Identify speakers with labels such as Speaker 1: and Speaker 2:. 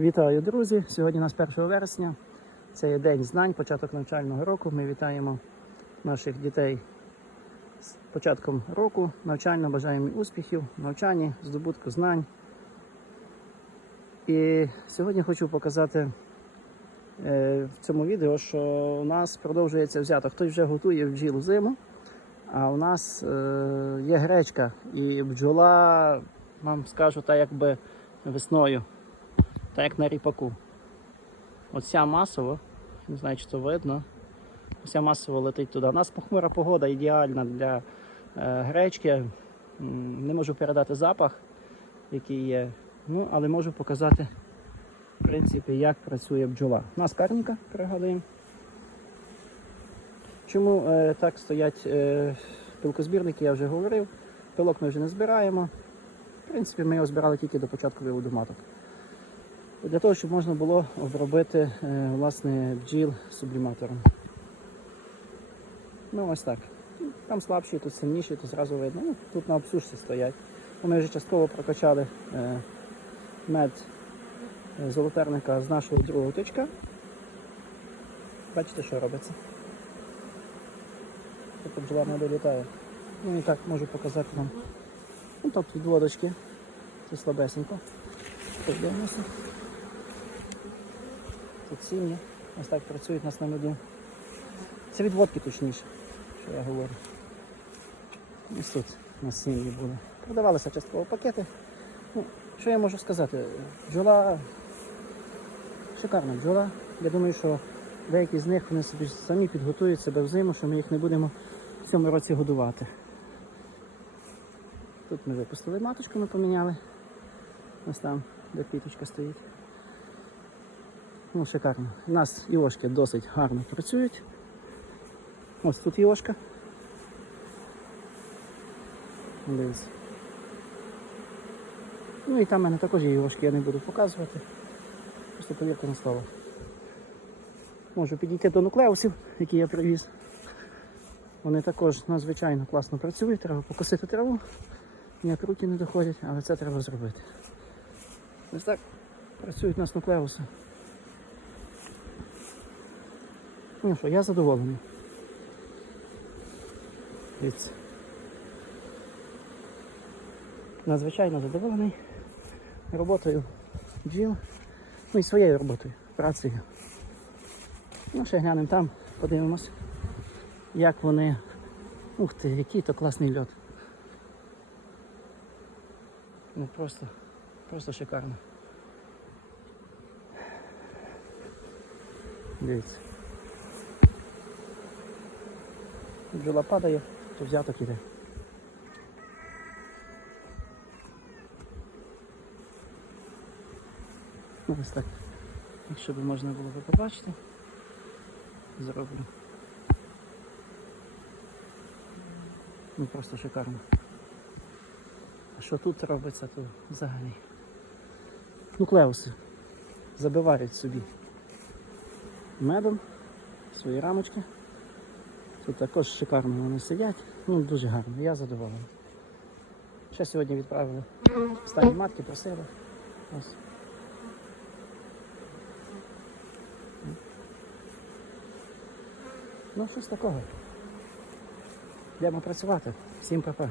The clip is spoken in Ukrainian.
Speaker 1: Вітаю, друзі! Сьогодні у нас 1 вересня. Це є день знань, початок навчального року. Ми вітаємо наших дітей з початком року. Навчально бажаємо успіхів, навчанні, здобутку знань. І сьогодні хочу показати е, в цьому відео, що у нас продовжується взято. Хтось вже готує бджіл зиму, а у нас е, є гречка і бджола, вам скажу, так якби весною так як на ріпаку. Оця масово, не знаю, чи це видно. Оця масово летить туди. У нас похмура погода ідеальна для е, гречки. Не можу передати запах, який є. Ну, але можу показати, в принципі, як працює бджола. У нас карніка, пригадуємо. Чому е, так стоять е, пилкозбірники, я вже говорив. Пилок ми вже не збираємо. В принципі, ми його збирали тільки до початку виводу маток. Для того, щоб можна було обробити е, власне бджіл субліматором. Ну ось так. Там слабші, тут сильніші, тут зразу видно. Ну, тут на обсушці стоять. Ми вже частково прокачали е, мед е, золотерника з нашого другого тичка. Бачите, що робиться. Тут бджола не долітає. Ну і так можу показати вам. Ну, тобто відводочки. Це слабесенько. Подивимося. Тут сім'ї. Ось так працюють на меду. Це відводки точніше, що я говорю. Ось тут у нас сім'ї були. Продавалися частково пакети. Ну, що я можу сказати? Бджола шикарна бджола. Я думаю, що деякі з них вони собі самі підготують себе в зиму, що ми їх не будемо в цьому році годувати. Тут ми випустили маточку, ми поміняли. Ось там, де квіточка стоїть. Ну, шикарно. У нас іошки досить гарно працюють. Ось тут іошка. Дивіться. Ну і там в мене також є іошки, я не буду показувати. Просто повірте на слово. Можу підійти до нуклеусів, які я привіз. Вони також надзвичайно класно працюють, треба покосити траву. Ніяк руки не доходять, але це треба зробити. Ось так працюють у нас нуклеуси. Ну що, я задоволений. Дивіться. Надзвичайно задоволений роботою бджіл. Ну і своєю роботою, працею. Ну, ще глянемо там, подивимось, як вони. Ух ти, який то класний льот. Ну просто, просто шикарно. Дивіться. Бджола падає, то взяток іде. Ну, ось так. Якщо б можна було би побачити, зроблю. Ну просто шикарно. А що тут робиться, то взагалі. Нуклеуси забивають собі медом свої рамочки. Тут також шикарно вони сидять. Ну, дуже гарно, я задоволений. Ще сьогодні відправили останні матки, просили. Ось. Ну, щось такого. Йдемо працювати. Всім па-па.